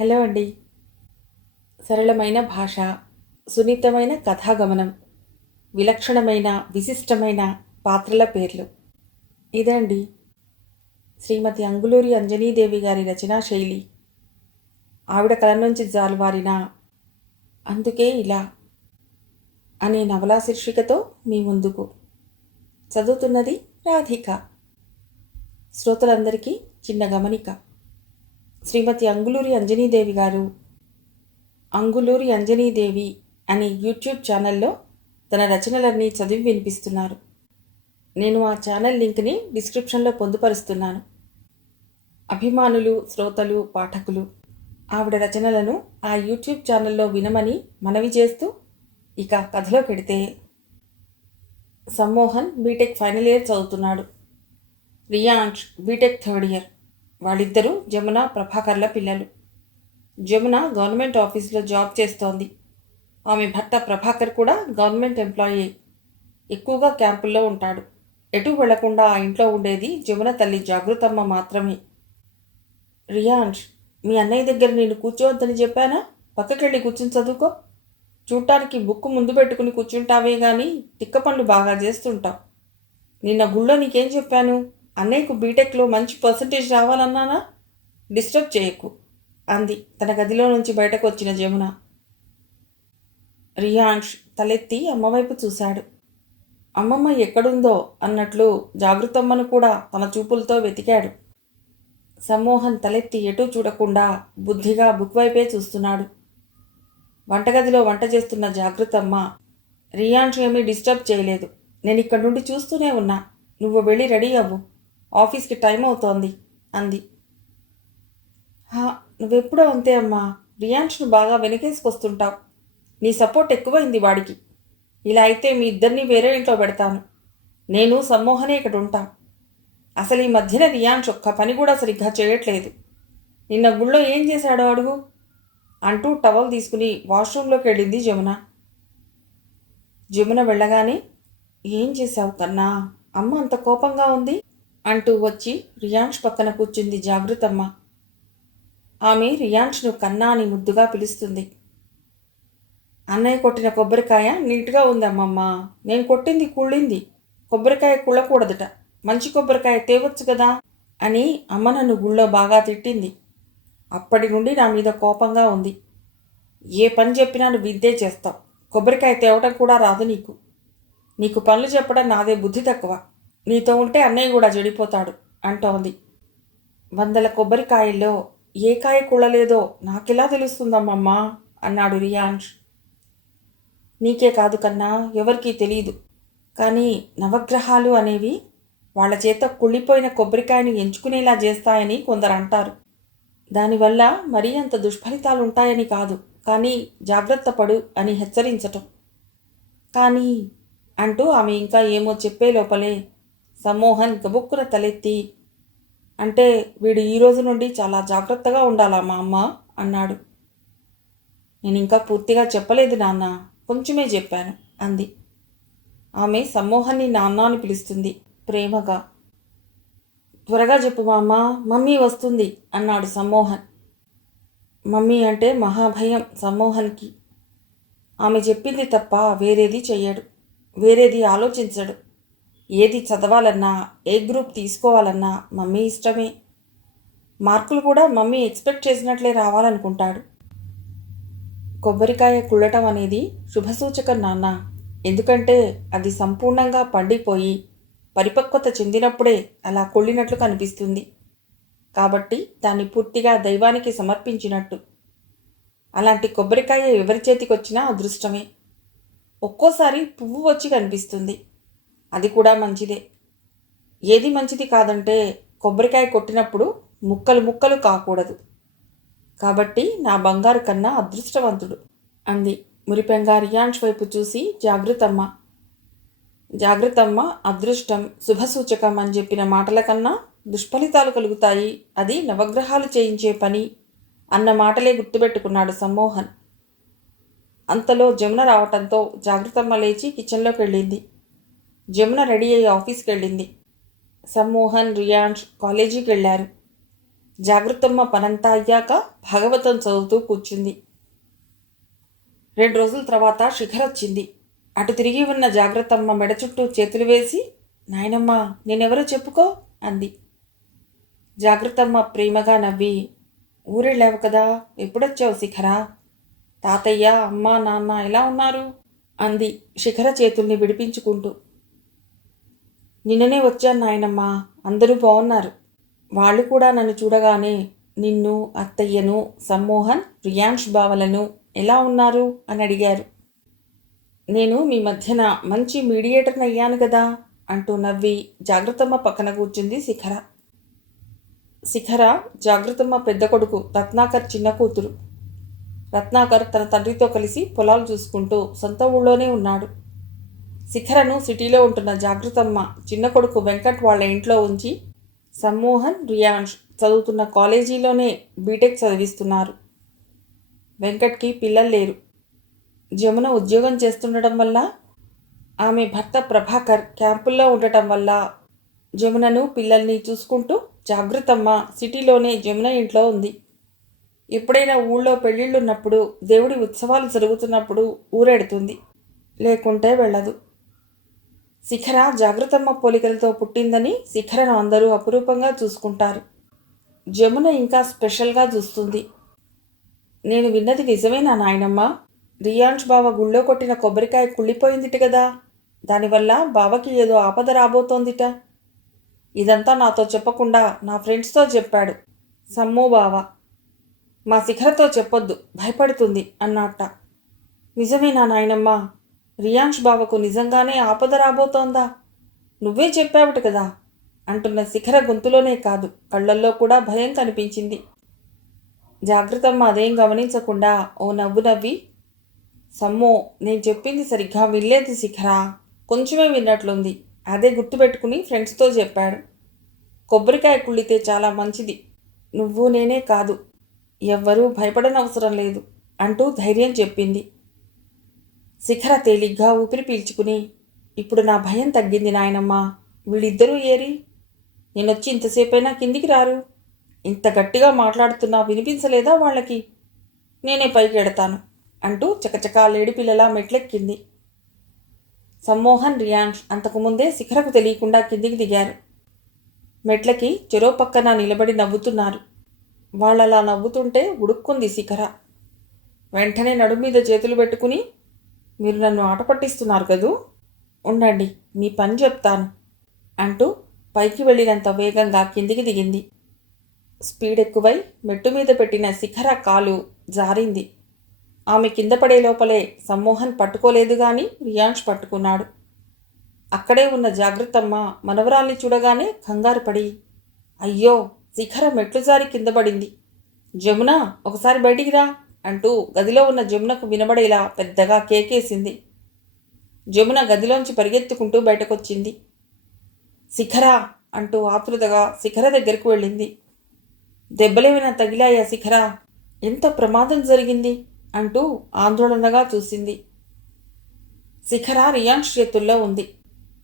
Hello అండి. సరళమైన భాష సున్నితమైన కథాగమనం విలక్షణమైన విశిష్టమైన పాత్రల పేర్లు. ఇదండి శ్రీమతి అంగులూరి అంజనీదేవి గారి రచనా శైలి. ఆవిడ కళ నుంచి జాలువారిన? అందుకే ఇలా అనే నవలా శీర్షికతో మీ ముందుకు. చదువుతున్నది రాధిక. శ్రోతలందరికీ చిన్న గమనిక. శ్రీమతి అంగులూరి అంజనీదేవి గారు. అంగులూరి అంజనీదేవి అనే యూట్యూబ్ ఛానల్లో తన రచనలన్నీ చదివి వినిపిస్తున్నారు. నేను ఆ ఛానల్ లింక్ని డిస్క్రిప్షన్లో పొందుపరుస్తున్నాను. అభిమానులు శ్రోతలు పాఠకులు ఆవిడ రచనలను ఆ యూట్యూబ్ ఛానల్లో వినమని మనవి చేస్తూ ఇక కథలో పెడితే సమ్మోహన్ బీటెక్ ఫైనల్ ఇయర్ చదువుతున్నాడు. Riyansh BTech third year. వాళ్ళిద్దరూ జమున ప్రభాకర్ల పిల్లలు. జమున గవర్నమెంట్ ఆఫీస్లో జాబ్ చేస్తోంది. ఆమె భర్త ప్రభాకర్ కూడా గవర్నమెంట్ ఎంప్లాయీ. ఎక్కువగా క్యాంపుల్లో ఉంటాడు. ఎటు వెళ్ళకుండా ఆ ఇంట్లో ఉండేది జమున తల్లి జాగృతమ్మ మాత్రమే. రియాన్ష్ మీ అన్నయ్య దగ్గర నేను కూర్చోవద్దని చెప్పానా? పక్కకెళ్ళి కూర్చుని చదువుకో. చూడటానికి బుక్ ముందు పెట్టుకుని కూర్చుంటావే కానీ తిక్క పనులు బాగా చేస్తుంటావు. నిన్న గుళ్ళో నీకేం చెప్పాను? అన్నయ్యకు బీటెక్లో మంచి పర్సంటేజ్ రావాలన్నానా? డిస్టర్బ్ చేయకు అంది. తన గదిలో నుంచి బయటకు వచ్చిన జమున. రియాన్ష్ తలెత్తి అమ్మవైపు చూశాడు. అమ్మమ్మ ఎక్కడుందో అన్నట్లు జాగృతమ్మను కూడా తన చూపులతో వెతికాడు. సమ్మోహన్ తలెత్తి ఎటూ చూడకుండా బుద్ధిగా బుక్ వైపే చూస్తున్నాడు. వంటగదిలో వంట చేస్తున్న జాగృతమ్మ రియాన్ష్ ఏమీ డిస్టర్బ్ చేయలేదు. నేను ఇక్కడ నుండి చూస్తూనే ఉన్నా. నువ్వు వెళ్ళి రెడీ అవ్వు. ఆఫీస్కి టైం అవుతోంది అంది. హా నువ్వెప్పుడో అంతే అమ్మా. రియాన్ష్ను బాగా వెనకేసుకొస్తుంటావు. నీ సపోర్ట్ ఎక్కువైంది వాడికి. ఇలా అయితే మీ ఇద్దరిని వేరే ఇంట్లో పెడతాను. నేను సమ్మోహనే ఇక్కడ ఉంటాం. అసలు ఈ మధ్యన రియాన్ష్ ఒక్క పని కూడా సరిగ్గా చేయట్లేదు. నిన్న గుళ్ళో ఏం చేశాడో అడుగు? అంటూ టవల్ తీసుకుని వాష్రూంలోకి వెళ్ళింది జమున. జమున వెళ్ళగానే ఏం చేశావు కన్నా? అమ్మ అంత కోపంగా ఉంది. అంటూ వచ్చి రియాన్ష్ పక్కన కూర్చుంది జాగృతమ్మ. ఆమె రియాన్ష్ను కన్నా అని ముద్దుగా పిలుస్తుంది. అన్నయ్య కొట్టిన కొబ్బరికాయ నీట్గా ఉంది అమ్మమ్మ నేను కొట్టింది కుళ్ళింది. కొబ్బరికాయ కుళ్ళకూడదట. మంచి కొబ్బరికాయ తేవచ్చు కదా? అని అమ్మ నన్ను గుళ్ళో బాగా తిట్టింది. అప్పటి నుండి నా మీద కోపంగా ఉంది. ఏ పని చెప్పినా నువ్వు ఇద్దే చేస్తావు. కొబ్బరికాయ తేవటం కూడా రాదు నీకు. నీకు పనులు చెప్పడం నాదే బుద్ధి తక్కువ. నీతో ఉంటే అన్నయ్య కూడా చెడిపోతాడు అంటోంది. వందల కొబ్బరికాయల్లో ఏ కాయ కుళ్ళలేదో నాకెలా తెలుస్తుందమ్మమ్మా? అన్నాడు రియాన్ష్. నీకే కాదు కన్నా ఎవరికీ తెలియదు కానీ నవగ్రహాలు అనేవి వాళ్ళ చేత కుళ్ళిపోయిన కొబ్బరికాయను ఎంచుకునేలా చేస్తాయని కొందరు అంటారు. దానివల్ల మరీ అంత దుష్ఫలితాలు ఉంటాయని కాదు కానీ జాగ్రత్త పడు అని హెచ్చరించటం. కానీ అంటూ ఆమె ఇంకా ఏమో చెప్పే లోపలే సమ్మోహన్ గబుక్కున తలెత్తి అంటే వీడు ఈ రోజు నుండి చాలా జాగ్రత్తగా ఉండాలా మా అమ్మ? అన్నాడు. నేను ఇంకా పూర్తిగా చెప్పలేదు నాన్న కొంచెమే చెప్పాను అంది. ఆమె సమ్మోహన్ని నాన్న అని పిలుస్తుంది ప్రేమగా. త్వరగా చెప్పు మా అమ్మ మమ్మీ వస్తుంది అన్నాడు సమ్మోహన్ మమ్మీ అంటే మహాభయం సమ్మోహన్కి ఆమె చెప్పింది తప్ప వేరేది చెయ్యడు వేరేది ఆలోచించడు. ఏది చదవాలన్నా ఏ గ్రూప్ తీసుకోవాలన్నా మమ్మీ ఇష్టమే. మార్కులు కూడా మమ్మీ ఎక్స్పెక్ట్ చేసినట్లే రావాలనుకుంటాడు. కొబ్బరికాయ కుళ్ళటం అనేది శుభసూచకం నాన్న. ఎందుకంటే అది సంపూర్ణంగా పండిపోయి పరిపక్వత చెందినప్పుడే అలా కుళ్ళినట్లు కనిపిస్తుంది. కాబట్టి దాన్ని పూర్తిగా దైవానికి సమర్పించినట్టు. అలాంటి కొబ్బరికాయ ఎవరి చేతికొచ్చినా అదృష్టమే. ఒక్కోసారి పువ్వు వచ్చి కనిపిస్తుంది. అది కూడా మంచిదే. ఏది మంచిది కాదంటే కొబ్బరికాయ కొట్టినప్పుడు ముక్కలు ముక్కలు కాకూడదు. కాబట్టి నా బంగారు కన్నా అదృష్టవంతుడు అంది మురిపెంగా రియాన్ష్ వైపు చూసి జాగృతమ్మ జాగృతమ్మ అదృష్టం శుభసూచకం అని చెప్పిన మాటల కన్నా దుష్ఫలితాలు కలుగుతాయి. అది నవగ్రహాలు చేయించే పని అన్న మాటలే గుర్తుపెట్టుకున్నాడు సమ్మోహన్. అంతలో జమున రావటంతో జాగ్రత్తమ్మ లేచి కిచెన్లోకి వెళ్ళింది. జమున రెడీ అయ్యి ఆఫీస్కి వెళ్ళింది సమ్మోహన్ రియాన్ష్ కాలేజీకి వెళ్ళారు జాగ్రత్తమ్మ పనంతా అయ్యాక భాగవతం చదువుతూ కూర్చుంది. రెండు రోజుల తర్వాత శిఖర్ వచ్చింది అటు తిరిగి ఉన్న జాగ్రత్తమ్మ మెడ చుట్టూ చేతులు వేసి నాయనమ్మ నేనెవరో చెప్పుకో అంది. జాగ్రత్తమ్మ ప్రేమగా నవ్వి ఊరెళ్ళావు కదా ఎప్పుడొచ్చావు శిఖరా? తాతయ్య అమ్మ నాన్న ఎలా ఉన్నారు? అంది శిఖర చేతుల్ని విడిపించుకుంటూ. నిన్ననే వచ్చాను నాయనమ్మ. అందరూ బాగున్నారు వాళ్ళు కూడా నన్ను చూడగానే నిన్ను అత్తయ్యను సమ్మోహన్ రియాంష్ బావలను ఎలా ఉన్నారు? అని అడిగారు. నేను మీ మధ్యన మంచి మీడియేటర్ని అయ్యాను కదా అంటూ నవ్వి జాగ్రత్తమ్మ పక్కన కూర్చుంది శిఖర. శిఖర జాగ్రత్తమ్మ పెద్ద కొడుకు రత్నాకర్ చిన్న కూతురు. రత్నాకర్ తన తండ్రితో కలిసి పొలాలు చూసుకుంటూ సొంత ఊళ్ళోనే ఉన్నాడు. శిఖరను సిటీలో ఉంటున్న జాగృతమ్మ చిన్న కొడుకు వెంకట్ వాళ్ళ ఇంట్లో ఉంచి సమ్మోహన్ రియాన్ష్ చదువుతున్న కాలేజీలోనే బీటెక్ చదివిస్తున్నారు. వెంకట్కి పిల్లలు లేరు. జమున ఉద్యోగం చేస్తుండటం వల్ల ఆమె భర్త ప్రభాకర్ క్యాంపుల్లో ఉండటం వల్ల జమునను పిల్లల్ని చూసుకుంటూ జాగృతమ్మ సిటీలోనే జమున ఇంట్లో ఉంది. ఎప్పుడైనా ఊళ్ళో పెళ్ళిళ్ళున్నప్పుడు దేవుడి ఉత్సవాలు జరుగుతున్నప్పుడు ఊరెడుతుంది. లేకుంటే వెళ్ళదు. శిఖర జాగృతమ్మ పోలికలతో పుట్టిందని శిఖరను అందరూ అపురూపంగా చూసుకుంటారు. జమున ఇంకా స్పెషల్గా చూస్తుంది. నేను విన్నది నిజమేనా నాయనమ్మ? రియాంష్ బావ గుళ్ళో కొట్టిన కొబ్బరికాయ కుళ్ళిపోయిందిట కదా దానివల్ల బావకి ఏదో ఆపద రాబోతోందిట. ఇదంతా నాతో చెప్పకుండా నా ఫ్రెండ్స్తో చెప్పాడు. సమ్ము బావ. మా శిఖరతో చెప్పొద్దు భయపడుతుంది అన్నట్ట నిజమేనా నాయనమ్మ? రియాంష్ బావకు నిజంగానే ఆపద రాబోతోందా? నువ్వే చెప్పావుట కదా. అంటున్న శిఖర గొంతులోనే కాదు కళ్ళల్లో కూడా భయం కనిపించింది. జాగ్రత్తమ్మ అదేం గమనించకుండా ఓ నవ్వు నవ్వి సమ్మో నేను చెప్పింది సరిగ్గా వినలేదు శిఖర. కొంచెమే విన్నట్లుంది. అదే గుర్తుపెట్టుకుని ఫ్రెండ్స్తో చెప్పాడు. కొబ్బరికాయ కుళ్ళితే చాలా మంచిది. నువ్వు నేనే కాదు. ఎవ్వరూ భయపడనవసరం లేదు అంటూ ధైర్యం చెప్పింది. శిఖర తేలిగ్గా ఊపిరి పీల్చుకుని ఇప్పుడు నా భయం తగ్గింది నాయనమ్మ వీళ్ళిద్దరూ ఏరి? నేనొచ్చి ఇంతసేపైనా కిందికి రారు? ఇంత గట్టిగా మాట్లాడుతున్నా వినిపించలేదా వాళ్ళకి? నేనే పైకి ఎడతాను అంటూ చకచకా లేడిపిల్లలా మెట్లెక్కింది. సమ్మోహన్ రియాంష్ అంతకుముందే శిఖరకు తెలియకుండా కిందికి దిగారు. మెట్లకి చెరో పక్కన నిలబడి నవ్వుతున్నారు. వాళ్ళలా నవ్వుతుంటే ఉడుక్కుంది శిఖర. వెంటనే నడుము మీద చేతులు పెట్టుకుని మీరు నన్ను ఆట పట్టిస్తున్నారు కదూ? ఉండండి మీ పని చెప్తాను అంటూ పైకి వెళ్ళినంత వేగంగా కిందికి దిగింది. స్పీడ్ ఎక్కువై మెట్టు మీద పెట్టిన శిఖర కాలు జారింది. ఆమె కింద పడే లోపలే సమ్మోహన్ పట్టుకోలేదు గాని రియాంష్ పట్టుకున్నాడు. అక్కడే ఉన్న జాగ్రత్తమ్మ మనవరాల్ని చూడగానే కంగారు పడి అయ్యో శిఖర మెట్లు జారి కింద పడింది. జమున ఒకసారి బయటికి రా. అంటూ గదిలో ఉన్న జమునకు వినబడేలా పెద్దగా కేకేసింది. జమున గదిలోంచి పరిగెత్తుకుంటూ బయటకొచ్చింది. శిఖర అంటూ ఆతృతగా శిఖర దగ్గరకు వెళ్ళింది. దెబ్బలేమైనా తగిలాయా శిఖర? ఎంత ప్రమాదం జరిగింది? అంటూ ఆందోళనగా చూసింది. శిఖర రియాన్స్ చేతుల్లో ఉంది.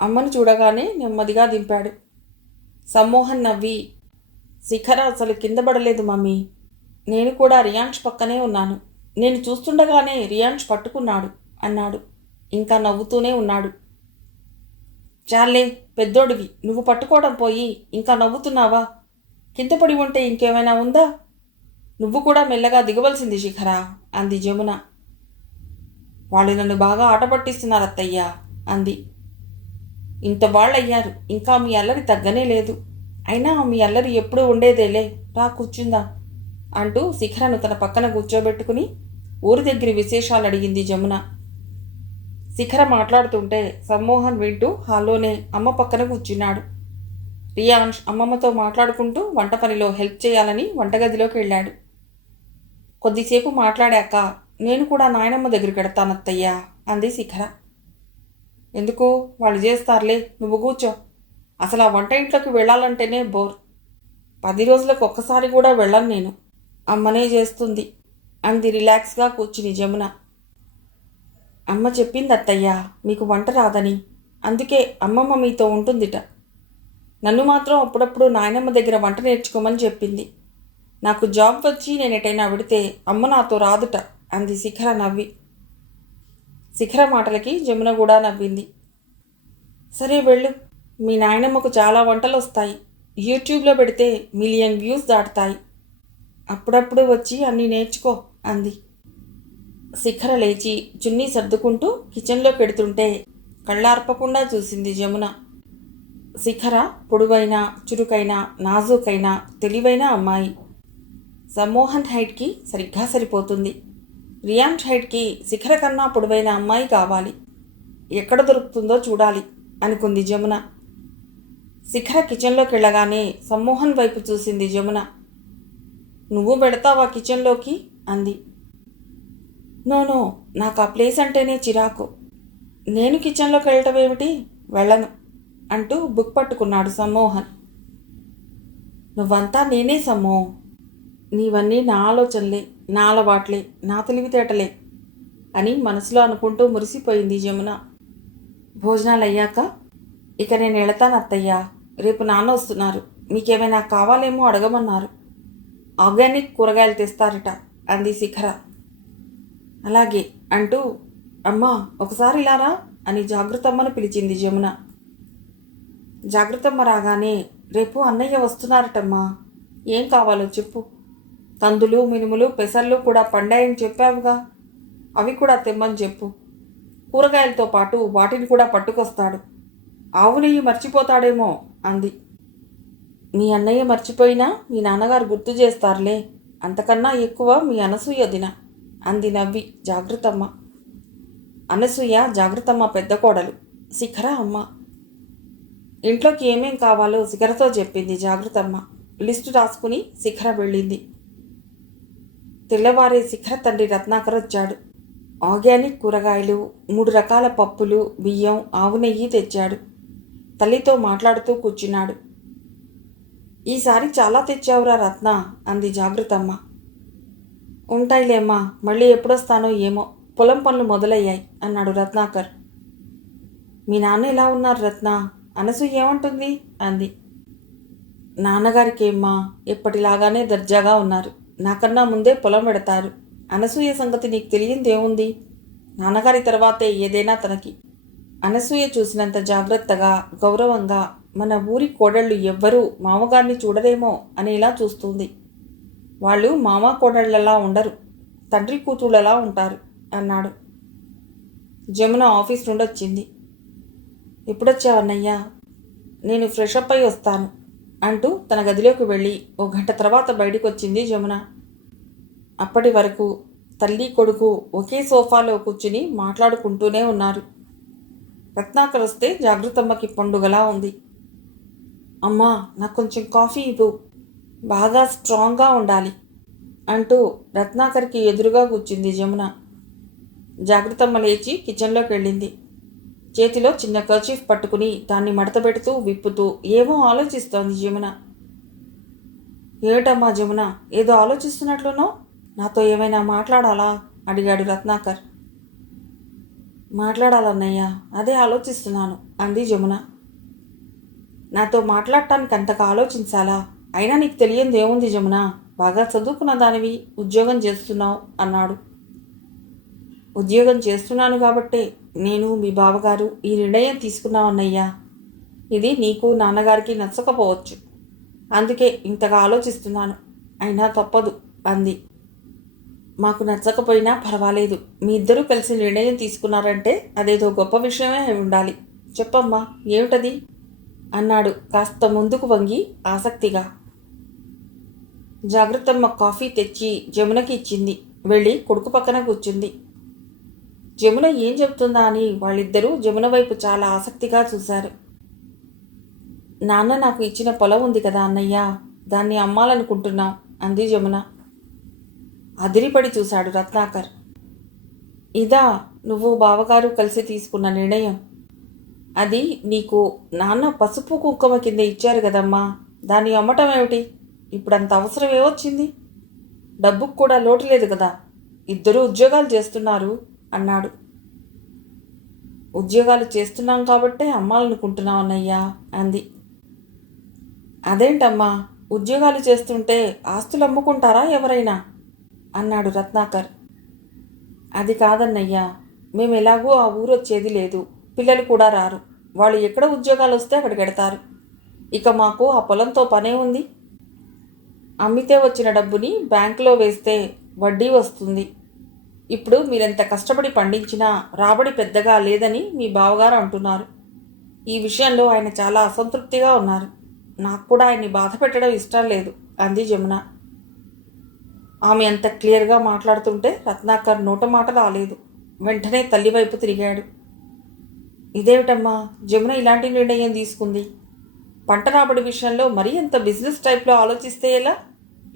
అమ్మను చూడగానే నెమ్మదిగా దింపాడు. సమ్మోహన్ నవ్వి శిఖర అసలు కింద పడలేదు మమ్మీ నేను కూడా రియాన్స్ పక్కనే ఉన్నాను. నేను చూస్తుండగానే రియాన్స్ పట్టుకున్నాడు అన్నాడు. ఇంకా నవ్వుతూనే ఉన్నాడు. చాలే పెద్దోడివి నువ్వు పట్టుకోవడం పోయి ఇంకా నవ్వుతున్నావా? కింద పడి ఉంటే ఇంకేమైనా ఉందా? నువ్వు కూడా మెల్లగా దిగవలసింది శిఖరా అంది జమున. వాళ్ళు నన్ను బాగా ఆట పట్టిస్తున్నారు అత్తయ్యా అంది. ఇంత వాళ్ళయ్యారు ఇంకా మీ అల్లరి తగ్గనే లేదు. అయినా మీ అల్లరి ఎప్పుడూ ఉండేదేలే. రా కూర్చుందా. అంటూ శిఖరను తన పక్కన కూర్చోబెట్టుకుని ఊరి దగ్గర విశేషాలు అడిగింది జమున. శిఖర మాట్లాడుతుంటే సమ్మోహన్ వింటూ హాల్లోనే అమ్మ పక్కన కూర్చున్నాడు. రియాన్ష్ అమ్మమ్మతో మాట్లాడుకుంటూ వంట పనిలో హెల్ప్ చేయాలని వంటగదిలోకి వెళ్ళాడు. కొద్దిసేపు మాట్లాడాక నేను కూడా నాయనమ్మ దగ్గరికి వెడతానత్తయ్యా అంది శిఖర. ఎందుకు? వాళ్ళు చేస్తారులే నువ్వు కూర్చో. అసలు ఆ వంట ఇంట్లోకి వెళ్ళాలంటేనే బోర్. పది రోజులకు ఒక్కసారి కూడా వెళ్ళను నేను. అమ్మనే చేస్తుంది. అంది రిలాక్స్గా కూర్చుని జమున. అమ్మ చెప్పింది అత్తయ్యా మీకు వంట రాదని. అందుకే అమ్మమ్మ మీతో ఉంటుందిట. నన్ను మాత్రం అప్పుడప్పుడు నాయనమ్మ దగ్గర వంట నేర్చుకోమని చెప్పింది. నాకు జాబ్ వచ్చి నేను ఎటైనా పెడితే అమ్మ నాతో రాదుట అంది శిఖర నవ్వి. శిఖర మాటలకి జమున కూడా నవ్వింది. సరే వెళ్ళు మీ నాయనమ్మకు చాలా వంటలు వస్తాయి యూట్యూబ్లో పెడితే మిలియన్ వ్యూస్ దాటుతాయి. అప్పుడప్పుడు వచ్చి అన్నీ నేర్చుకో అంది. శిఖర లేచి చున్నీ సర్దుకుంటూ కిచెన్లో పెడుతుంటే కళ్ళార్పకుండా చూసింది జమున. శిఖర పొడువైన చురుకైన నాజూకైన తెలివైన అమ్మాయి. సమ్మోహన్ హైట్కి సరిగ్గా సరిపోతుంది. రియాన్స్ హైట్కి శిఖర కన్నా పొడవైన అమ్మాయి కావాలి. ఎక్కడ దొరుకుతుందో చూడాలి అనుకుంది జమున. శిఖర కిచెన్లోకి వెళ్ళగానే సమ్మోహన్ వైపు చూసింది జమున. నువ్వు పెడతావా కిచెన్లోకి? అంది. నోనో నాకు ఆ ప్లేస్ అంటేనే చిరాకు. నేను కిచెన్లోకి వెళ్ళటం ఏమిటి వెళ్ళను అంటూ బుక్ పట్టుకున్నాడు సమ్మోహన్. నువ్వంతా నేనే సమ్మో. నీవన్నీ నా ఆలోచనలే నా అలవాట్లే నా తెలివితేటలే అని మనసులో అనుకుంటూ మురిసిపోయింది జమున భోజనాలు అయ్యాక ఇక నేను వెళతాను అత్తయ్యా. రేపు నాన్న వస్తున్నారు. మీకేమైనా కావాలేమో అడగమన్నారు. ఆర్గానిక్ కూరగాయలు తెస్తారట అంది శిఖర. అలాగే అంటూ అమ్మా ఒకసారి ఇలారా అని జాగ్రత్తమ్మను పిలిచింది జమున. జాగ్రత్తమ్మ రాగానే రేపు అన్నయ్య వస్తున్నారటమ్మా ఏం కావాలో చెప్పు. కందులు మినుములు పెసర్లు కూడా పండాయని చెప్పావుగా అవి కూడా తెమ్మని చెప్పు. కూరగాయలతో పాటు వాటిని కూడా పట్టుకొస్తాడు. ఆవు నెయ్యి మర్చిపోతాడేమో అంది. మీ అన్నయ్య మర్చిపోయినా మీ నాన్నగారు గుర్తు చేస్తారులే. అంతకన్నా ఎక్కువ మీ అనసూయ దిన. అంది నవ్వి జాగ్రత్తమ్మ. అనసూయ జాగ్రత్తమ్మ పెద్ద కోడలు. శిఖర అమ్మ. ఇంట్లోకి ఏమేం కావాలో శిఖరతో చెప్పింది జాగ్రత్తమ్మ. లిస్టు రాసుకుని శిఖర వెళ్ళింది. తెల్లవారే శిఖర తండ్రి రత్నాకర్ వచ్చాడు. ఆర్గానిక్ కూరగాయలు మూడు రకాల పప్పులు బియ్యం ఆవు నెయ్యి తెచ్చాడు. తల్లితో మాట్లాడుతూ కూర్చున్నాడు. ఈసారి చాలా తెచ్చావురా రత్న అంది జాగ్రత్తమ్మ. ఉంటాయిలేమ్మా మళ్ళీ ఎప్పుడొస్తానో ఏమో పొలం పనులు మొదలయ్యాయి అన్నాడు రత్నాకర్. మీ నాన్న ఎలా ఉన్నారు రత్న? అనసు ఏమంటుంది? అంది. నాన్నగారికేమ్మా ఎప్పటిలాగానే దర్జాగా ఉన్నారు. నాకన్నా ముందే పొలం పెడతారు. అనసూయ సంగతి నీకు తెలియందేముంది నాన్నగారి తర్వాతే ఏదైనా తనకి. అనసూయ చూసినంత జాగ్రత్తగా గౌరవంగా మన ఊరి కోడళ్ళు ఎవ్వరూ మామగారిని చూడరేమో అనేలా చూస్తుంది. వాళ్ళు మామ కోడళ్ళలా ఉండరు. తండ్రి కూతుళ్ళలా ఉంటారు అన్నాడు. జమున ఆఫీస్ నుండి వచ్చింది ఎప్పుడొచ్చావన్నయ్యా? నేను ఫ్రెష్ అప్ అయి వస్తాను అంటూ తన గదిలోకి వెళ్ళి ఓ గంట తర్వాత బయటికి వచ్చింది జమున. అప్పటి వరకు తల్లి కొడుకు ఒకే సోఫాలో కూర్చుని మాట్లాడుకుంటూనే ఉన్నారు. రత్నాకర్ వస్తే జాగ్రత్తమ్మకి పండుగలా ఉంది. అమ్మా నాకు కొంచెం కాఫీ ఇవ్వు. బాగా స్ట్రాంగ్గా ఉండాలి అంటూ రత్నాకర్కి ఎదురుగా కూర్చుంది జమున. జాగ్రత్తమ్మ లేచి కిచెన్లోకి వెళ్ళింది. చేతిలో చిన్న కర్చీఫ్ పట్టుకుని దాన్ని మడతపెడుతూ విప్పుతూ ఏమో ఆలోచిస్తోంది జమున. ఏమిటమ్మా జమున ఏదో ఆలోచిస్తున్నట్లునో నాతో ఏమైనా మాట్లాడాలా? అడిగాడు రత్నాకర్. మాట్లాడాలన్నయ్య అదే ఆలోచిస్తున్నాను అంది జమున. నాతో మాట్లాడటానికి అంతగా ఆలోచించాలా? అయినా నీకు తెలియంది ఏముంది జమున? బాగా చదువుకున్న దానివి ఉద్యోగం చేస్తున్నావు అన్నాడు. ఉద్యోగం చేస్తున్నాను కాబట్టే నేను మీ బావగారు ఈ నిర్ణయం తీసుకున్నామన్నయ్యా. ఇది నీకు నాన్నగారికి నచ్చకపోవచ్చు. అందుకే ఇంతగా ఆలోచిస్తున్నాను. అయినా తప్పదు అంది. మాకు నచ్చకపోయినా పర్వాలేదు. మీ ఇద్దరూ కలిసి నిర్ణయం తీసుకున్నారంటే అదేదో గొప్ప విషయమే ఉండాలి. చెప్పమ్మా ఏమిటది? అన్నాడు. కాస్త ముందుకు వంగి ఆసక్తిగా. జాగ్రత్తమ్మ కాఫీ తెచ్చి జమునకి ఇచ్చింది. వెళ్ళి కొడుకు పక్కన కూర్చుంది. జమున ఏం చెప్తుందా అని వాళ్ళిద్దరూ జమున వైపు చాలా ఆసక్తిగా చూశారు. నాన్న నాకు ఇచ్చిన పొలం ఉంది కదా అన్నయ్య దాన్ని అమ్మాలనుకుంటున్నాం అంది జమున. అదిరిపడి చూశాడు రత్నాకర్. ఇదా నువ్వు బావగారు కలిసి తీసుకున్న నిర్ణయం. అది నీకు నాన్న పసుపు కుంకుమ కింద ఇచ్చారు కదమ్మా. దాన్ని అమ్మటం ఏమిటి? ఇప్పుడు అంత అవసరం ఏమొచ్చింది? డబ్బుకు కూడా లోటు లేదు కదా. ఇద్దరు ఉద్యోగాలు చేస్తున్నారు అన్నాడు. ఉద్యోగాలు చేస్తున్నాం కాబట్టే అమ్మాలనుకుంటున్నాం అన్నయ్యా అంది. అదేంటమ్మా? ఉద్యోగాలు చేస్తుంటే ఆస్తులు అమ్ముకుంటారా ఎవరైనా? అన్నాడు రత్నాకర్. అది కాదన్నయ్యా. మేము ఎలాగో ఆ ఊరు వచ్చేది లేదు. పిల్లలు కూడా రారు. వాళ్ళు ఎక్కడ ఉద్యోగాలు వస్తే అక్కడికి వెడతారు ఇక మాకు ఆ పొలంతో పనే ఉంది. అమ్మితే వచ్చిన డబ్బుని బ్యాంకులో వేస్తే వడ్డీ వస్తుంది. ఇప్పుడు మీరెంత కష్టపడి పండించినా రాబడి పెద్దగా లేదని మీ బావగారు అంటున్నారు. ఈ విషయంలో ఆయన చాలా అసంతృప్తిగా ఉన్నారు. నాకు కూడా ఆయన్ని బాధ పెట్టడం ఇష్టం లేదు. అంది జమున. ఆమె అంత క్లియర్గా మాట్లాడుతుంటే రత్నాకర్ నోట మాట రాలేదు. వెంటనే తల్లి వైపు తిరిగాడు. ఇదేమిటమ్మా? జమున ఇలాంటి నిర్ణయం తీసుకుంది. పంట రాబడి విషయంలో మరీ అంత బిజినెస్ టైప్లో ఆలోచిస్తే ఎలా?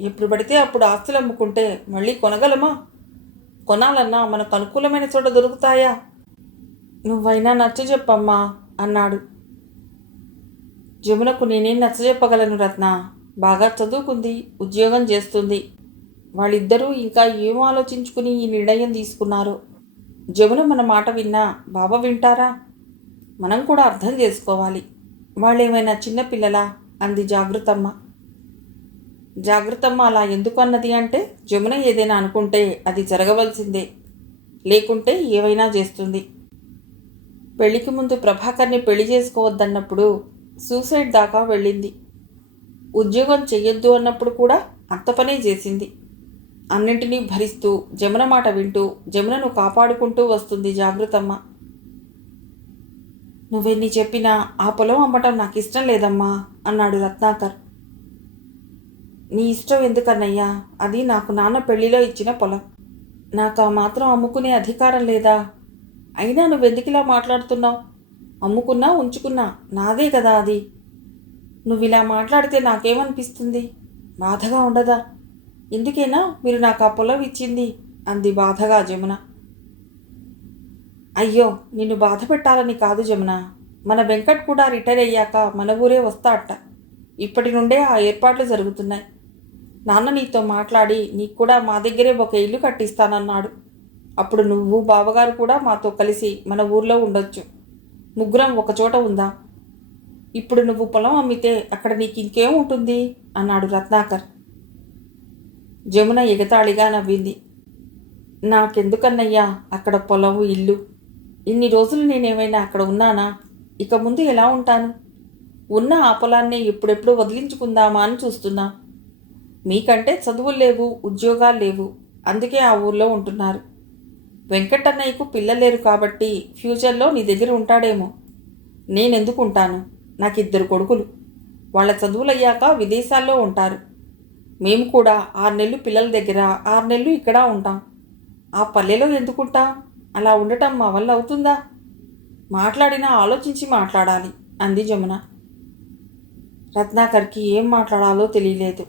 ఎప్పుడు పడితే అప్పుడు ఆస్తులు అమ్ముకుంటే మళ్ళీ కొనగలమా? కొనాలన్నా మనకు అనుకూలమైన చోట దొరుకుతాయా? నువ్వైనా నచ్చ చెప్పమ్మా అన్నాడు. జమునకు నేనేం నచ్చజెప్పగలను రత్న? బాగా చదువుకుంది ఉద్యోగం చేస్తుంది. వాళ్ళిద్దరూ ఇంకా ఏం ఆలోచించుకుని ఈ నిర్ణయం తీసుకున్నారు? జమున మన మాట విన్నా బాబా వింటారా? మనం కూడా అర్థం చేసుకోవాలి. వాళ్ళేమైనా చిన్నపిల్లలా అంది జాగృతమ్మ. జాగృతమ్మ అలా ఎందుకు అన్నది అంటే జమున ఏదైనా అనుకుంటే అది జరగవలసిందే. లేకుంటే ఏవైనా చేస్తుంది. పెళ్ళికి ముందు ప్రభాకర్ని పెళ్ళి చేసుకోవద్దన్నప్పుడు సూసైడ్ దాకా వెళ్ళింది. ఉద్యోగం చెయ్యొద్దు అన్నప్పుడు కూడా అంత పనే చేసింది. అన్నింటినీ భరిస్తూ జమున మాట వింటూ జమునను కాపాడుకుంటూ వస్తుంది జాగృతమ్మ. నువ్వెన్ని చెప్పినా ఆ పొలం అమ్మటం నాకు ఇష్టం లేదమ్మా అన్నాడు రత్నాకర్. నీ ఇష్టం ఎందుకన్నయ్యా? అది నాకు నాన్న పెళ్ళిలో ఇచ్చిన పొలం. నాకు ఆ మాత్రం అమ్ముకునే అధికారం లేదా? అయినా నువ్వెందుకిలా మాట్లాడుతున్నావు? అమ్ముకున్నా ఉంచుకున్నా నాదే కదా అది. నువ్వు ఇలా మాట్లాడితే నాకేమనిపిస్తుంది? బాధగా ఉండదా? ఎందుకైనా మీరు నాకు ఆ పొలం ఇచ్చింది అంది బాధగా జమున. అయ్యో నిన్ను బాధ పెట్టాలని కాదు జమున. మన వెంకట్ కూడా రిటైర్ అయ్యాక మన ఊరే వస్తా అట్ట. ఇప్పటి నుండే ఆ ఏర్పాట్లు జరుగుతున్నాయి. నాన్న నీతో మాట్లాడి నీకు కూడా మా దగ్గరే ఒక ఇల్లు కట్టిస్తానన్నాడు. అప్పుడు నువ్వు బావగారు కూడా మాతో కలిసి మన ఊర్లో ఉండొచ్చు. ముగ్గురం ఒకచోట ఉందా. ఇప్పుడు నువ్వు పొలం అమ్మితే అక్కడ నీకు ఇంకేం ఉంటుంది? అన్నాడు రత్నాకర్. జమున ఎగతాళిగా నవ్వింది. నాకెందుకన్నయ్యా అక్కడ పొలం ఇల్లు? ఇన్ని రోజులు నేనేమైనా అక్కడ ఉన్నానా? ఇక ముందు ఎలా ఉంటాను? ఉన్న ఆ పొలాన్నే ఎప్పుడెప్పుడు వదిలించుకుందామా అని చూస్తున్నా. మీకంటే చదువులు లేవు ఉద్యోగాలు లేవు. అందుకే ఆ ఊర్లో ఉంటున్నారు. వెంకటన్నయ్యకు పిల్లలేరు కాబట్టి ఫ్యూచర్లో నీ దగ్గర ఉంటాడేమో. నేనెందుకు ఉంటాను? నాకు ఇద్దరు కొడుకులు. వాళ్ళ చదువులయ్యాక విదేశాల్లో ఉంటారు. మేము కూడా ఆరు నెలలు పిల్లల దగ్గర ఆరు నెలలు ఇక్కడ ఉంటాం. ఆ పల్లెలో ఎందుకుంటాం? అలా ఉండటం మా వల్ల అవుతుందా? మాట్లాడినా ఆలోచించి మాట్లాడాలి అంది జమున. రత్నాకర్కి ఏం మాట్లాడాలో తెలియలేదు.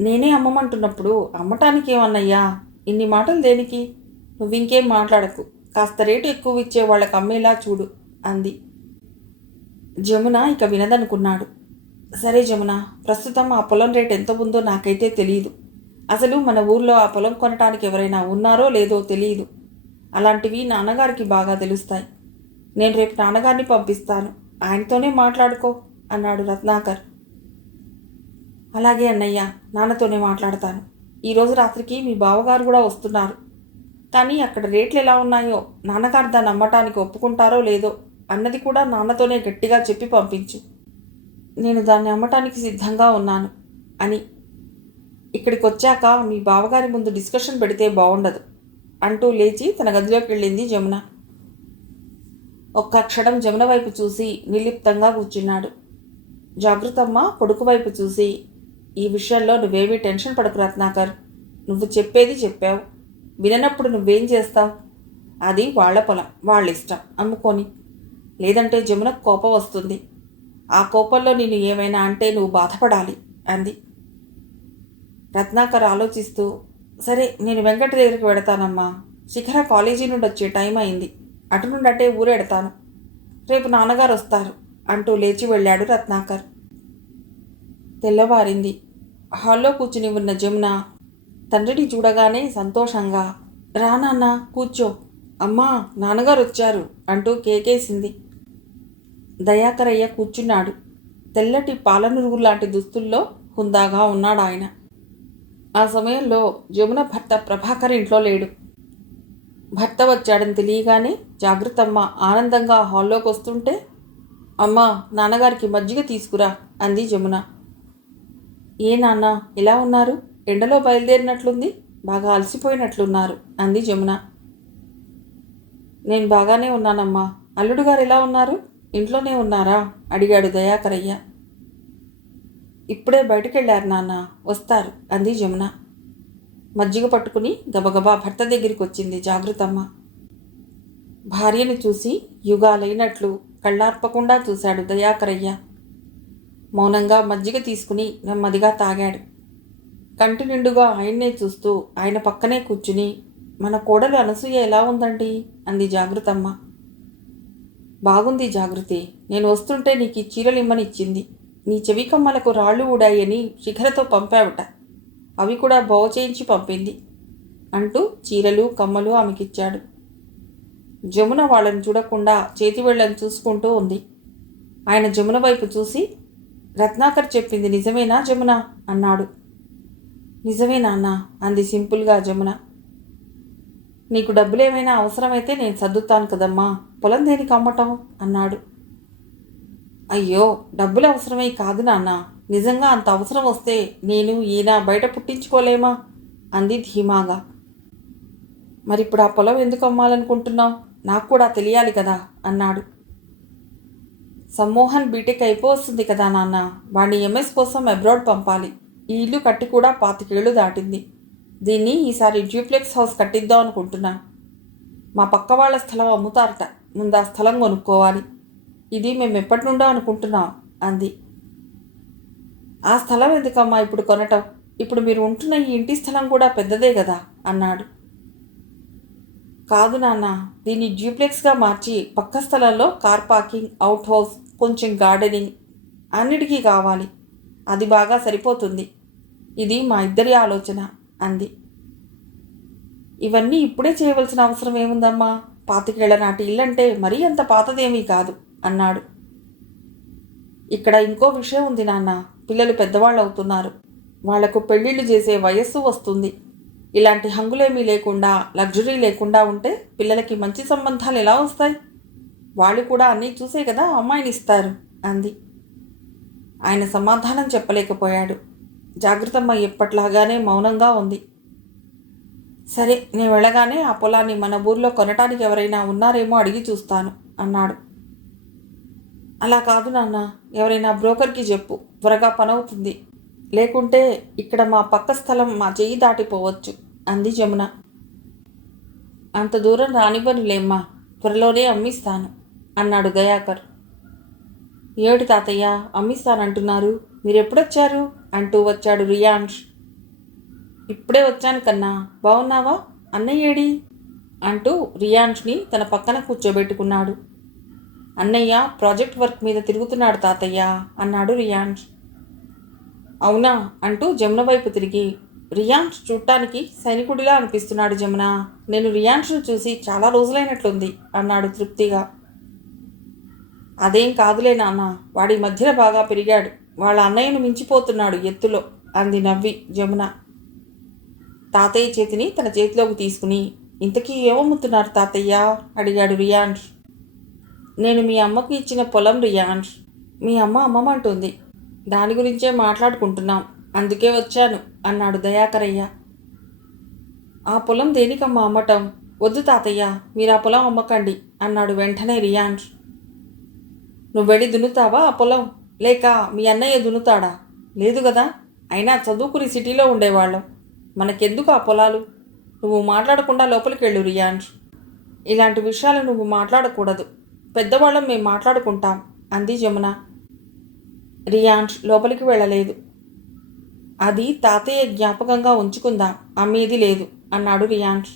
నేనే అమ్మమంటున్నప్పుడు అమ్మటానికి ఏమన్నయ్యా ఇన్ని మాటలు దేనికి? నువ్వు ఇంకేం మాట్లాడకు కాస్త రేటు ఎక్కువ ఇచ్చే వాళ్ళకి అమ్మేలా చూడు అంది. జమున ఇక వినదనుకున్నాడు. సరే జమున ప్రస్తుతం ఆ పొలం రేట్ ఎంత ఉందో నాకైతే తెలియదు అసలు మన ఊర్లో ఆ పొలం కొనటానికి ఎవరైనా ఉన్నారో లేదో తెలియదు అలాంటివి నాన్నగారికి బాగా తెలుస్తాయి. నేను రేపు నాన్నగారిని పంపిస్తాను. ఆయనతోనే మాట్లాడుకో అన్నాడు రత్నాకర్. అలాగే అన్నయ్య నాన్నతోనే మాట్లాడతాను. ఈరోజు రాత్రికి మీ బావగారు కూడా వస్తున్నారు. కానీ అక్కడ రేట్లు ఎలా ఉన్నాయో నాన్నగారు దాన్ని అమ్మటానికి ఒప్పుకుంటారో లేదో అన్నది కూడా నాన్నతోనే గట్టిగా చెప్పి పంపించు. నేను దాన్ని అమ్మటానికి సిద్ధంగా ఉన్నాను అని. ఇక్కడికి వచ్చాక మీ బావగారి ముందు డిస్కషన్ పెడితే బాగుండదు అంటూ లేచి తన గదిలోకి వెళ్ళింది జమున. ఒక్క క్షణం జమున వైపు చూసి నిర్లిప్తంగా కూర్చున్నాడు. జాగ్రత్తమ్మ కొడుకు వైపు చూసి ఈ విషయంలో నువ్వేమీ టెన్షన్ పడకు రత్నాకర్. నువ్వు చెప్పేది చెప్పావు. విననప్పుడు నువ్వేం చేస్తావు? అది వాళ్ళ పొలం వాళ్ళ ఇష్టం అమ్ముకొని. లేదంటే జమునకు కోపం వస్తుంది. ఆ కోపంలో నేను ఏమైనా అంటే నువ్వు బాధపడాలి అంది. రత్నాకర్ ఆలోచిస్తూ సరే నేను వెంకట దగ్గరికి వెడతానమ్మా. శిఖర కాలేజీ నుండి వచ్చే టైం అయింది. అటు నుండి అటే ఊరెడతాను రేపు నాన్నగారు వస్తారు అంటూ లేచి వెళ్ళాడు రత్నాకర్. తెల్లవారింది. హాల్లో కూర్చుని ఉన్న జమున తండ్రిని చూడగానే సంతోషంగా రా నాన్న కూర్చో. అమ్మా నాన్నగారు వచ్చారు అంటూ కేకేసింది. దయాకరయ్య కూర్చున్నాడు. తెల్లటి పాలనురుగు లాంటి దుస్తుల్లో హుందాగా ఉన్నాడు ఆయన ఆ సమయంలో జమున భర్త ప్రభాకర్ ఇంట్లో లేడు. భర్త వచ్చాడని తెలియగానే జాగ్రత్తమ్మ ఆనందంగా హాల్లోకి వస్తుంటే అమ్మా నాన్నగారికి మజ్జిగ తీసుకురా అంది జమున. ఏ నాన్న ఎలా ఉన్నారు? ఎండలో బయలుదేరినట్లుంది? బాగా అలసిపోయినట్లున్నారు అంది జమున. నేను బాగానే ఉన్నానమ్మా. అల్లుడు గారు ఎలా ఉన్నారు? ఇంట్లోనే ఉన్నారా? అడిగాడు దయాకరయ్య. ఇప్పుడే బయటకెళ్ళారు నాన్న. వస్తారు. అంది జమున. మజ్జిగ పట్టుకుని గబగబా భర్త దగ్గరికి వచ్చింది జాగృతమ్మ భార్యను చూసి యుగాలైనట్లు కళ్ళార్పకుండా చూశాడు దయాకరయ్య. మౌనంగా మజ్జిగ తీసుకుని నెమ్మదిగా తాగాడు. కంటి నిండుగా ఆయన్నే చూస్తూ ఆయన పక్కనే కూర్చుని మన కోడలు అనసూయ ఎలా ఉందండి? అంది జాగృతమ్మ బాగుంది జాగృతి నేను వస్తుంటే నీకు ఈ చీరలు ఇమ్మని ఇచ్చింది. నీ చెవి కమ్మలకు రాళ్ళు ఊడాయని శిఖరతో పంపావుట. అవి కూడా బాగు చేయించి పంపింది. అంటూ చీరలు కమ్మలు ఆమెకిచ్చాడు. జమున వాళ్ళని చూడకుండా చేతి వెళ్ళని చూసుకుంటూ ఉంది. ఆయన జమున వైపు చూసి రత్నాకర్ చెప్పింది నిజమేనా జమున? అన్నాడు. నిజమే నాన్న అంది సింపుల్గా జమున. నీకు డబ్బులేమైనా అవసరమైతే నేను సర్దుతాను కదమ్మా. పొలం దేనికి అమ్మటం? అన్నాడు. అయ్యో డబ్బులు అవసరమే కాదు నాన్న. నిజంగా అంత అవసరం వస్తే నేను ఈయన బయట పుట్టించుకోలేమా? అంది ధీమాగా. మరిప్పుడు ఆ పొలం ఎందుకు అమ్మాలనుకుంటున్నావు? నాకు కూడా తెలియాలి కదా అన్నాడు. సమ్మోహన్ బీటెక్ అయిపోవస్తుంది కదా నాన్న. వాడిని ఎంఎస్ కోసం అబ్రాడ్ పంపాలి. ఈ ఇల్లు కట్టి కూడా పాతికేళ్ళు దాటింది. దీన్ని ఈసారి డ్యూప్లెక్స్ హౌస్ కట్టిద్దాం అనుకుంటున్నా. మా పక్క వాళ్ళ స్థలం అమ్ముతారట. ముందు ఆ స్థలం కొనుక్కోవాలి. ఇది మేము ఎప్పటి నుండో అనుకుంటున్నాం అంది. ఆ స్థలం ఎందుకమ్మా ఇప్పుడు కొనటం? ఇప్పుడు మీరు ఉంటున్న ఈ ఇంటి స్థలం కూడా పెద్దదే కదా అన్నాడు. కాదు నాన్న దీన్ని డ్యూప్లెక్స్గా మార్చి పక్క స్థలంలో కార్ పార్కింగ్ అవుట్ హౌస్ కొంచెం గార్డెనింగ్ అన్నిటికీ కావాలి. అది బాగా సరిపోతుంది. ఇది మా ఇద్దరి ఆలోచన అంది. ఇవన్నీ ఇప్పుడే చేయవలసిన అవసరం ఏముందమ్మా? పాతికేళ్ళ నాటి ఇల్లంటే మరీ అంత పాతదేమీ కాదు. అన్నాడు. ఇక్కడ ఇంకో విషయం ఉంది నాన్న. పిల్లలు పెద్దవాళ్ళు అవుతున్నారు వాళ్ళకు పెళ్ళిళ్ళు చేసే వయస్సు వస్తుంది. ఇలాంటి హంగులేమీ లేకుండా లగ్జరీ లేకుండా ఉంటే పిల్లలకి మంచి సంబంధాలు ఎలా వస్తాయి? వాళ్ళు కూడా అన్నీ చూసే కదా అమ్మాయిని ఇస్తారు అంది. ఆయన సమాధానం చెప్పలేకపోయాడు. జాగ్రత్తమ్మ ఎప్పట్లాగానే మౌనంగా ఉంది. సరే నేను వెళ్ళగానే ఆ పొలాన్ని మన ఊర్లో కొనటానికి ఎవరైనా ఉన్నారేమో అడిగి చూస్తాను అన్నాడు. అలా కాదు నాన్న. ఎవరైనా బ్రోకర్కి చెప్పు. త్వరగా పనవుతుంది. లేకుంటే ఇక్కడ మా పక్క స్థలం మా చెయ్యి దాటిపోవచ్చు. అంది జమున. అంత దూరం రానివ్వనులేమ్మా. త్వరలోనే అమ్మిస్తాను అన్నాడు దయాకర్. ఏడు తాతయ్య? అమ్మిస్తానంటున్నారు. మీరెప్పుడొచ్చారు? అంటూ వచ్చాడు రియాన్ష్ ఇప్పుడే వచ్చాను కన్నా. బాగున్నావా అన్నయ్యేడి? అంటూ రియాన్ష్ని తన పక్కన కూర్చోబెట్టుకున్నాడు. అన్నయ్య ప్రాజెక్ట్ వర్క్ మీద తిరుగుతున్నాడు తాతయ్య అన్నాడు రియాన్ష్ అవునా అంటూ జమున వైపు తిరిగి. రియాన్ష్ చూడటానికి సైనికుడిలా అనిపిస్తున్నాడు జమున. నేను రియాన్ష్ను చూసి చాలా రోజులైనట్లుంది అన్నాడు తృప్తిగా. అదేం కాదులే నాన్న వాడి మధ్యన బాగా పెరిగాడు. వాళ్ళ అన్నయ్యను మించిపోతున్నాడు ఎత్తులో అంది నవ్వి జమున. తాతయ్య చేతిని తన చేతిలోకి తీసుకుని ఇంతకీ ఏమమ్ముతున్నారు తాతయ్య? అడిగాడు రియాన్ష్ నేను మీ అమ్మకు ఇచ్చిన పొలం రియాన్ష్ మీ అమ్మ అమ్మమంటుంది. దాని గురించే మాట్లాడుకుంటున్నాం. అందుకే వచ్చాను అన్నాడు దయాకరయ్య. ఆ పొలం దేనికమ్మా అమ్మటం? వద్దు తాతయ్య మీరు ఆ పొలం అమ్మకండి అన్నాడు వెంటనే రియాన్ష్ నువ్వు వెళ్ళి దున్నుతావా ఆ పొలం? లేక మీ అన్నయ్య దున్నుతాడా? లేదు కదా అయినా చదువుకుని సిటీలో ఉండేవాళ్ళం. మనకెందుకు ఆ పొలాలు? నువ్వు మాట్లాడకుండా లోపలికి వెళ్ళు రియాన్ష్ ఇలాంటి విషయాలు నువ్వు మాట్లాడకూడదు. పెద్దవాళ్ళం మేము మాట్లాడుకుంటాం. అంది జమున. రియాన్ష్ లోపలికి వెళ్ళలేదు. అది తాతయ్య జ్ఞాపకంగా ఉంచుకుందాం. అమ్మేది లేదు అన్నాడు రియాన్ష్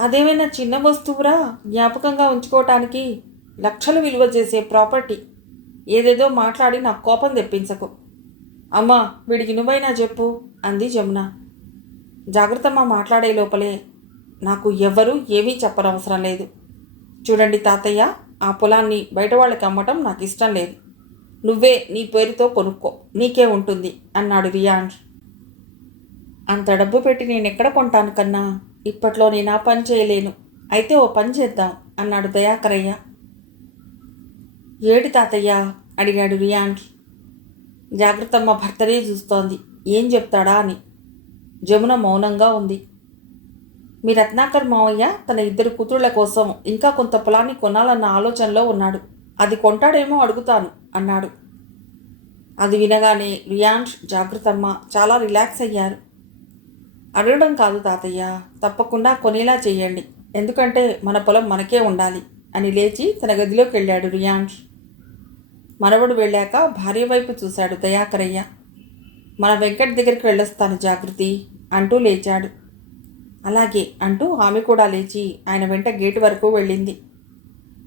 అదేమైనా చిన్న వస్తువురా? జ్ఞాపకంగా ఉంచుకోవటానికి లక్షలు విలువ చేసే ప్రాపర్టీ. ఏదేదో మాట్లాడి నాకు కోపం తెప్పించకు. అమ్మా వీడికి నువ్వైనా చెప్పు అంది జమున. జాగ్రత్తమ్మ మాట్లాడే లోపలే. నాకు ఎవ్వరూ ఏమీ చెప్పనవసరం లేదు. చూడండి తాతయ్య ఆ పొలాన్ని బయట వాళ్ళకి అమ్మటం నాకు ఇష్టం లేదు. నువ్వే నీ పేరుతో కొనుక్కో నీకే ఉంటుంది అన్నాడు రియాన్ అంత డబ్బు పెట్టి నేను ఎక్కడ కొంటాను కన్నా? ఇప్పట్లో నేను ఆ పని చేయలేను. అయితే ఓ పని చేద్దాం అన్నాడు దయాకరయ్య. ఏడి తాతయ్య? అడిగాడు రియాన్ జాగ్రత్తమ్మ భర్తనే చూస్తోంది. ఏం చెప్తాడా అని. జమున మౌనంగా ఉంది. మీ రత్నాకర్ మావయ్య తన ఇద్దరు కూతురుల కోసం ఇంకా కొంత పొలాన్ని కొనాలన్న ఆలోచనలో ఉన్నాడు. అది కొంటాడేమో అడుగుతాను అన్నాడు. అది వినగానే రియాన్ష్ జాగ్రత్తమ్మ చాలా రిలాక్స్ అయ్యారు. అడగడం కాదు తాతయ్య తప్పకుండా కొనేలా చేయండి. ఎందుకంటే మన పొలం మనకే ఉండాలి అని లేచి తన గదిలోకి వెళ్ళాడు రియాన్ష్ మనవడు వెళ్ళాక భార్య వైపు చూశాడు దయాకరయ్య. మన వెంకట్ దగ్గరికి వెళ్ళొస్తాను జాగృతి అంటూ లేచాడు. అలాగే అంటూ ఆమె కూడా లేచి ఆయన వెంట గేటు వరకు వెళ్ళింది.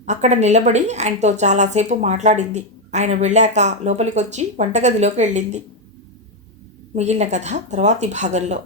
అక్కడ నిలబడి ఆయనతో చాలాసేపు మాట్లాడింది. ఆయన వెళ్ళాక లోపలికొచ్చి వంటగదిలోకి వెళ్ళింది. మిగిలిన కథ తర్వాతి భాగంలో.